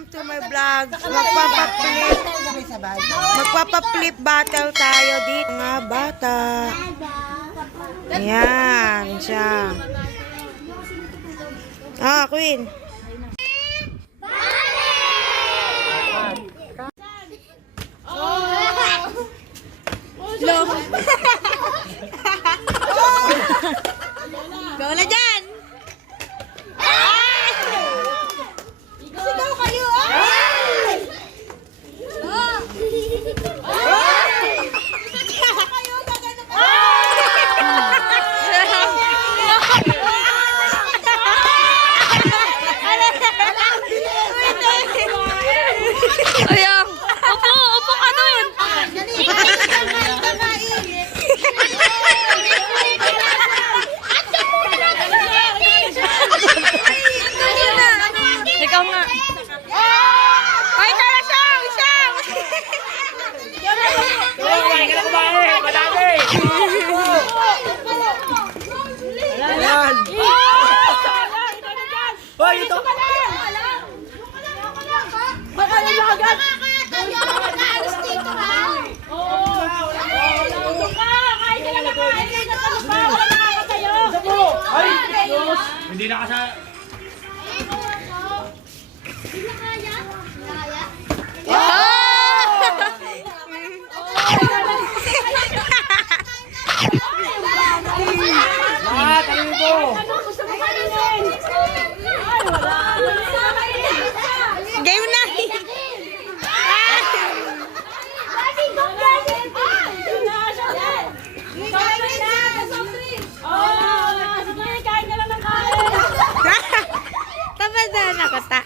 Welcome to my vlog. Magpapa-flip battle tayo dito, mga bata. Ayan, siya. Queen. Go na dyan! Sigaw kayo! Ayang! Upo ka dun! Ikaw nga. Ay, tara siyang! Siyang! Ay, ka na kumain! Madami! Ayan! Hoy, ito! Makala nyo agad! Naalis dito ha! Oo! Kain ka lang naman! Wala nakaka sa'yo! Ay! Hindi na kasa... Hindi na kaya? Kaya? Tayo po! Gusto mo kainin? Ay, wala! Game na! Tabadan ako ta.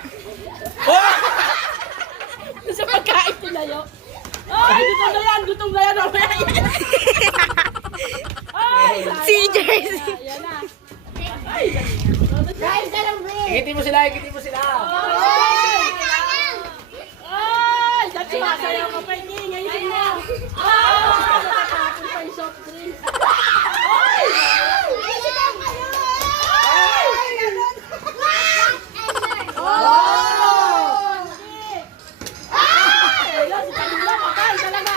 Sa pagkain tinayo. Ay, gutom na yan! Gutom na yan! Ay, Si Jersey. yan na. Kain ka lang, Bri! Ikitin mo sila! Ikitin mo sila! Ay! Dati masayaw ka pa hindi! Ngayon na! Ay! Nakakapon pa yung soft drinks! Ay! Ay! Sigaw kayo! Ay! Ganun! Oh! Ay! Wala, si Camila, patay talaga!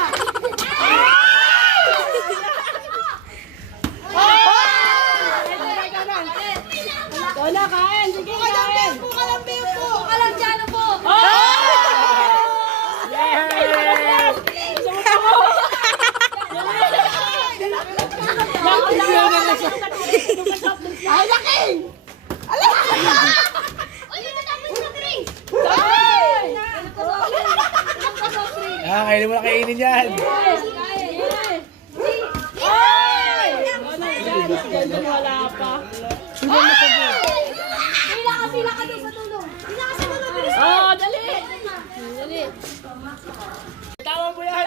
Wala, kain! Sige, kain! Kalambi po! Kalambyano po! Ay, laki! Kainin mo na kainin yan! Wala pa. Pila ka doon sa tulong. Pila ka sa tulong. Oh, dali. Dali. Tawag mo yan!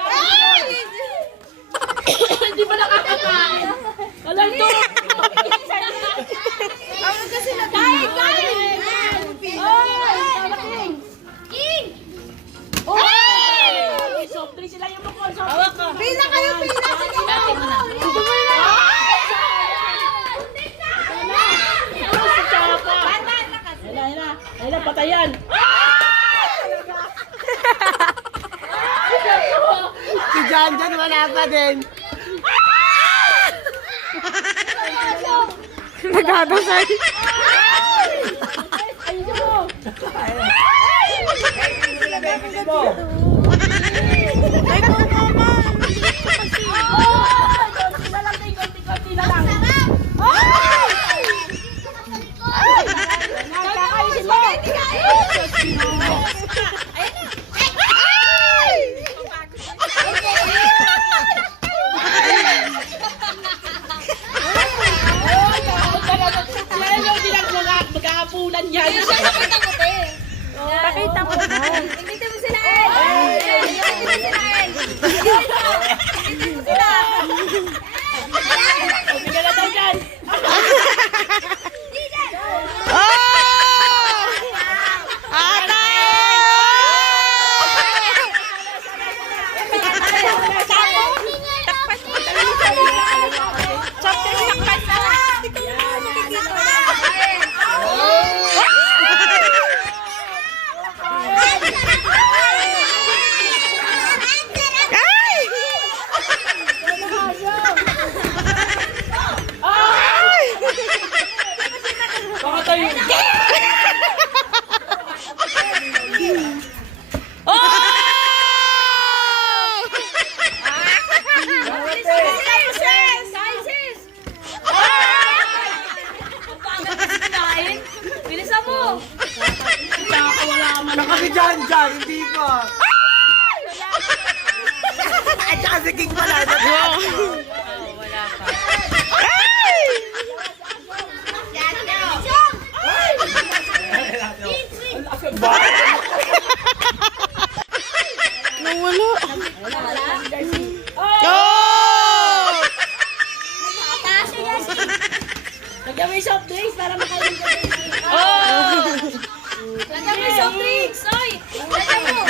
Hindi ba nakakakain? Walang tulong. Kain, kain. Ay, King. Oy! Soft drink sila yung mukha. Pila kayo, pila. Sige na. Ayun na, patayan. Si John John wala pa din! Nagdadasay. Ayun mo. Ikitin mo! Ay, ko naman. Konti na lang din, konti na lang. Ay! Nakakain mo. Yan yung magkakapulan yan. Pakita mo na. Hindi mo sila eh. Hindi mo sila eh. Hindi mo sila. Bigyan na daw dyan. Oh! Atay! si King pala. Wala pa. Nawala. Oh! Lagyan mo yung soft drinks para makalim ka. Oh! Lagyan mo yung soft drinks. Oy! Lagyan mo.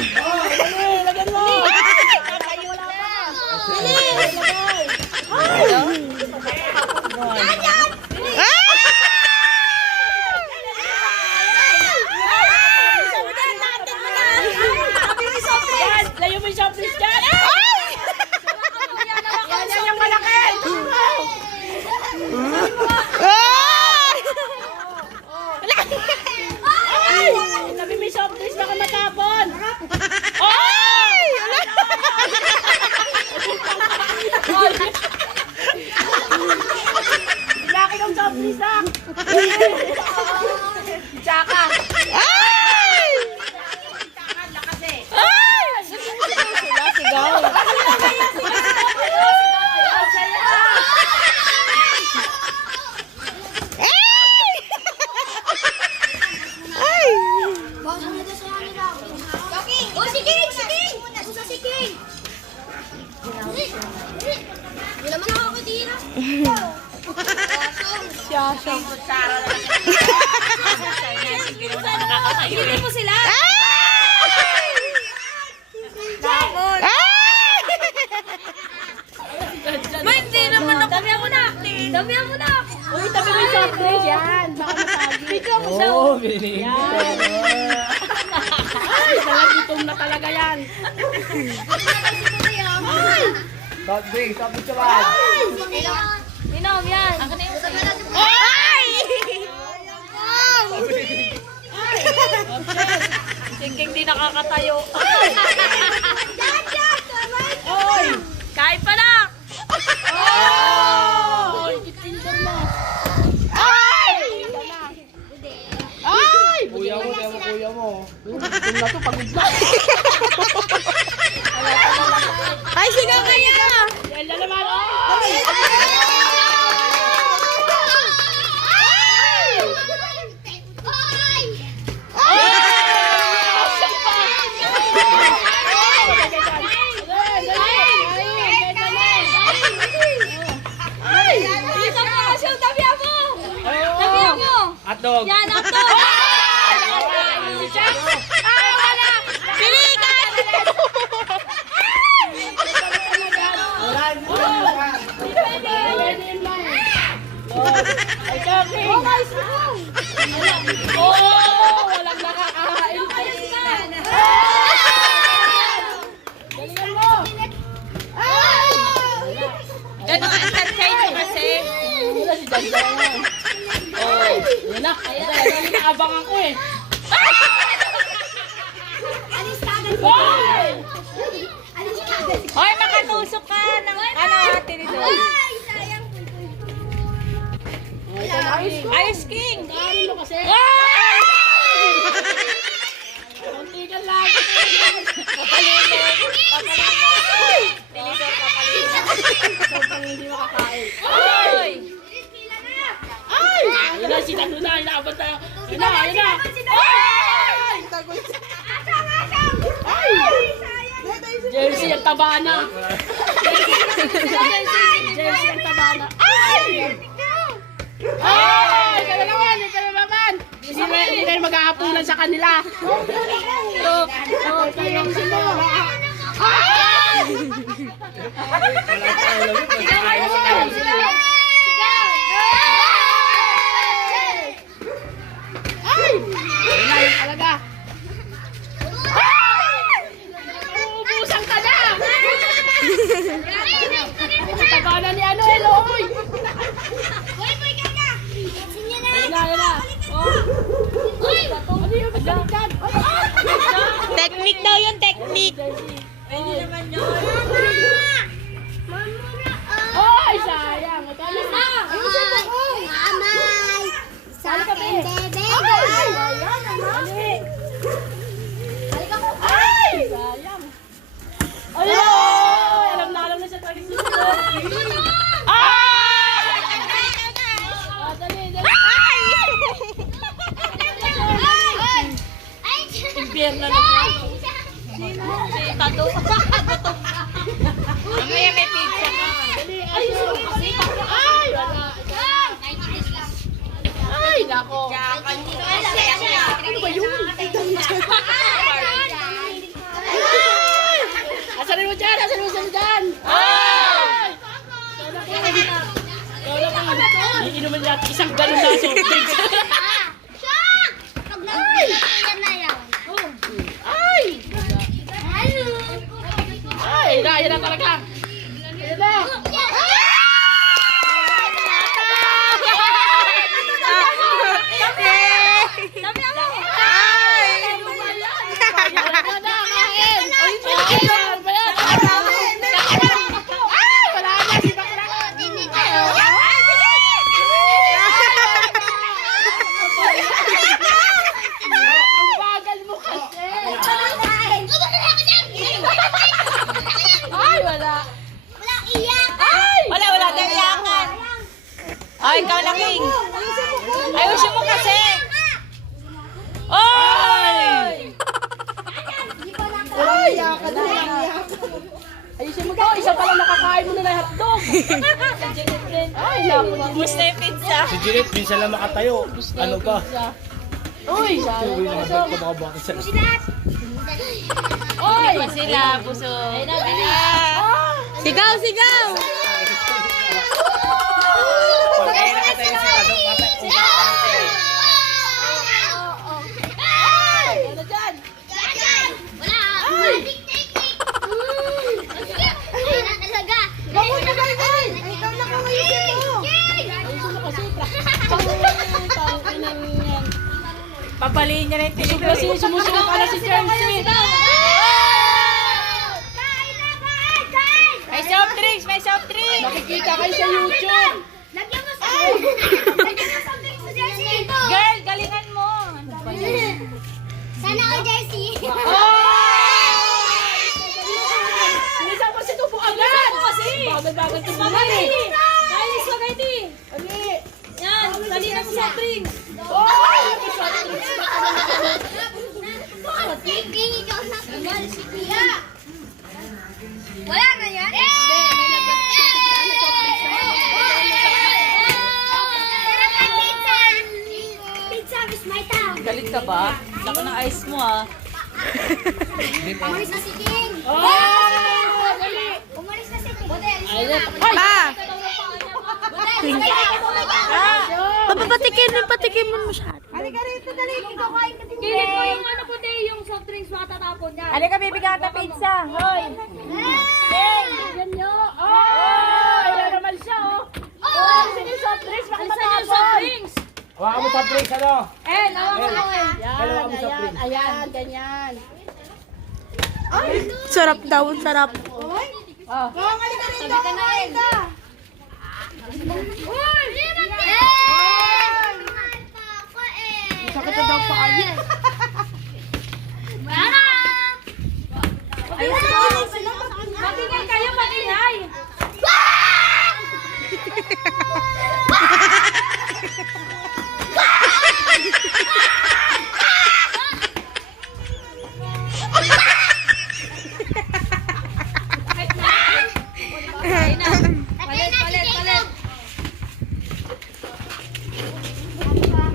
Lagyan mo. Tayo lang. Layo mo yung soft drinks dyan. Yan yung malaki. Sabi may soft drinks baka matapon. Laki ng soft drinks lang. Tsaka. Sigaw. Oh, si King! Si King! Usa si King! Hindi naman nakakadira. Hindi mo sila. Ba, hindi naman ako. Damihan mo na. Damihan mo na. Uy, tabi mo yung soft drinks. Yan. Baka masagi. Picture mo siya. Oo, binigyan. Ay, talagang gutom na talaga yan. Soft drink naman. Minom yan. Ay! Singking di nakakatayo. Oy! Kain pa lang! Oy! Kitindan mo. Ay! Ay! Kuya mo, kuya mo. Gutom na to, pagod na. Ay, sigaw kaya! Yan na naman. Oy! Dito mo kasi ang tabihan mo! Tabihan mo! Hotdog. Yan, ako! Ay, wala! Pilikan! Oh, walang nakakain. Galingan mo. Ganun entertain mo kasi. Wala si Janjan. Oh, yun na. Ayan, naabangan ko eh. Alis ka agad! Hoy! Alis ka agad! Hoy, makatusok ka ng ano natin ito. Ay, sayang! Ayos, King! Kain mo kasi. Ay! Konti ka lang. Tinisor papalitan. Sobrang hindi makakain. Ay! Ay! Ayun na, si Tano na. Inaabot tayo. Ayun na, ayun na. Ay! Jersey, ang taba na. Jersey, ang taba na. Ay! Ay! Ito na naman, ito na naman. Hindi na maghahapunan sa kanila. Ito yung sino. Ay! Ay! Ayun na yung talaga. Uubusan ka na! Taba na ni ano, Eloy! Ayun na, ayun na. Ano yung magalitan? Technique daw yun, technique. Ay, sayang. Ito alis na. Sa akin, bebe! Ali. Ay! Sayang. Ay! Alam na siya Mamaya may pizza ka. Ay, sorry kasi. Ay, wala. Ay, nako. Ano ba yun? Asarin mo dyan, asarin mo dyan. Ay! Iinuman natin isang galon na soft drinks. Ay! Ay, yan na talaga. Yan na. Wala kang iyakan. Ay, ikaw lang, King. Ayusin mo kasi. Oy! Ay, yakan na. Ayusin mo to, isa pala nakakain mo na na hotdog. Ay, naku. Gusto yung pizza. Si Jeanette, minsan lang makatayo. Ano pa? Uy, Uy, sayang mga puso. bag kabakabaki sa... Uy! Pa sila, puso. Sigaw, sigaw! Pag ay nakatayo si Tadok, Ano dyan? Gawin na kayo ay! Ay, ikaw na kung ayusin mo! Ayusin mo kasi, Papaliin niya na yung tinig. kasi sumusunod pala si Chelsea. May soft drinks, may soft drinks. Makikita kayo sa YouTube. Lagyan mo sa drinks sa jersey. Girl, galingan mo. Ano ba yun? Sana all jersey. Sinisan mo si Tubo agad! Bagal-bagal tubuhan eh. Dahil spaghetti. Ali! Yan, dali na mo sa drinks. Oh! Wala na yan? Pizza is my town. Galit ka ba? Lako ng ice mo ah. Umalis na si King. Oh! Dali! Umalis na si King. Model. Ay! Papatikin mo masyado. Halika rito, dali. Ikaw kain ka din. Kilit mo yung ano puti, yung soft drinks matatapon yan. Halika, bibigyan kita pizza. Hoy. Yan nyo! Oh! Ayan naman siya oh! Oh! Sige, soft drinks! Makapatapon! Hawakan mo sa break, ano? Ayan, Dalawa mo sa ayan, fridge. ayan, ganyan. Sarap daw, sarap. Oh. Halika rito, kumain ka. Sakit na daw pa kayo. Matingay kayo, matingay. Palit.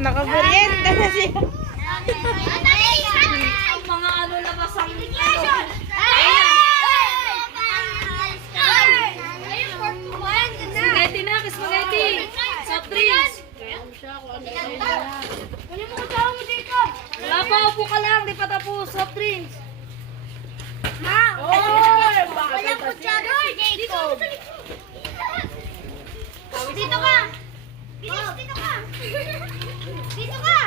Nakaburyenta na siya. Ang mga ano na basang Spaghetti na, spaghetti. Soft drinks. Wala pa, upo ka lang, di pa tapos. Soft drinks. Walang kutsara. Dito ka. Dito ka. Dito ka.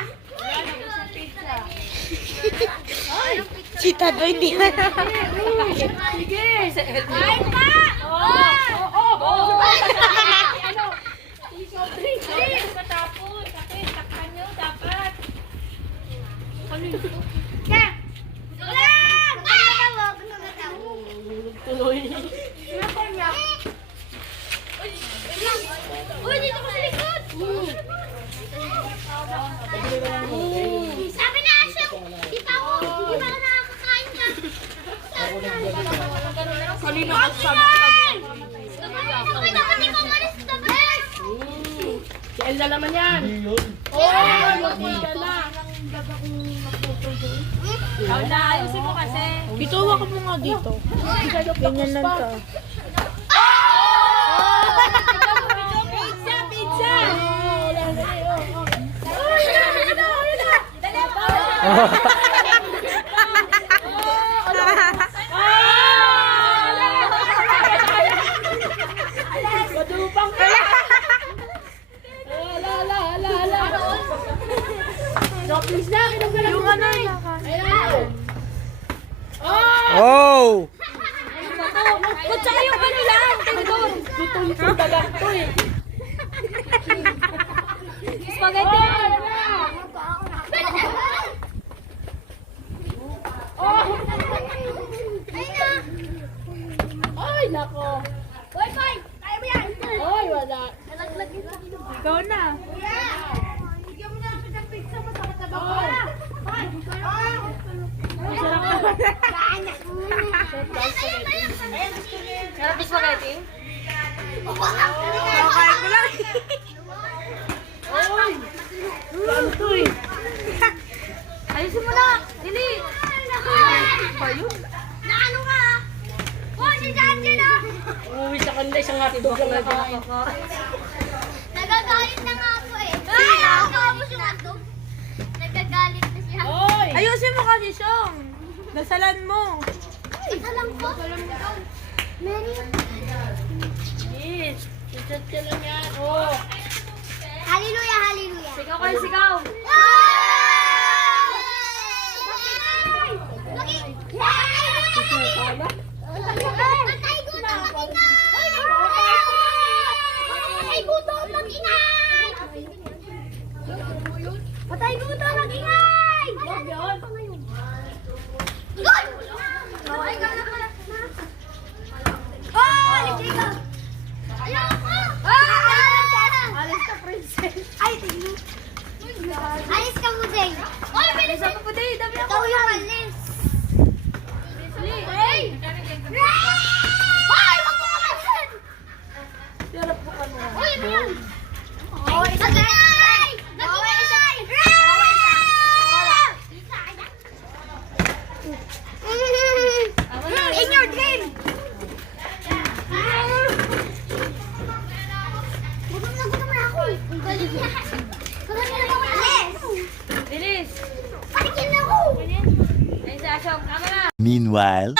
Si Tado hindi na. Sige! Kain pa! Ano? Soft drinks! Patapon. Takpan nyo, dapat. Tuloy. Uy, dito ka sa likod! Sabi na, Asya, di pa ako nakakakain ka. Sabi na, kanina kasama kami. Si Elda naman yan. Lucky ka na. Ikaw na, ayusin mo kasi. Bituwa ka mo nga dito. Ganyan lang to. Pizza, pizza! Madupang ka. Hala. So, please na. Yung ano Ayan. Oh! Ba't saka yung ano lang? Tindor. Tutulong dagang to eh. Spaghetti. Ay, nako. Ay, wala. Ikaw na. Sarap yung spaghetti? Kakain ko lang. Ay, ano to eh? Ayusin mo na! Dili! Naano ka? Oh, si Janji na. Umuwi sa kanila isang hotdog lang na dyan. Nagagalit na nga ako eh. Nakakabos yung hotdog. Nagagalit na siya. Oy! Ayusin mo kasi siyang. Dasalan mo. Alam ko. Mary. Yes. Chat ka lang yan. Oh. Hallelujah, hallelujah. Sigaw kayo, sigaw! Patay gutom, mag-ingay! Patay gutom, mag-ingay! Patay gutom, mag-ingay! Good! Oh, alis ka! Ayoko! Alis ka, princess! Ay, tingnan! Alis ka mo, Jay! Oy, bilis ako po, Jay! Dami ako! Ikaw yung alis! Hey! Hoy! Wag mo kamasin! Sarap po ka na. Hoy, ano yan? Oh, isa! Nagingay! Nagingay! In your dream! Gutom na ako. Ang galing niya. Gutom na ako. Alis! Bilis! Palikin na ako! Ayun si Asyong, tama na! Meanwhile.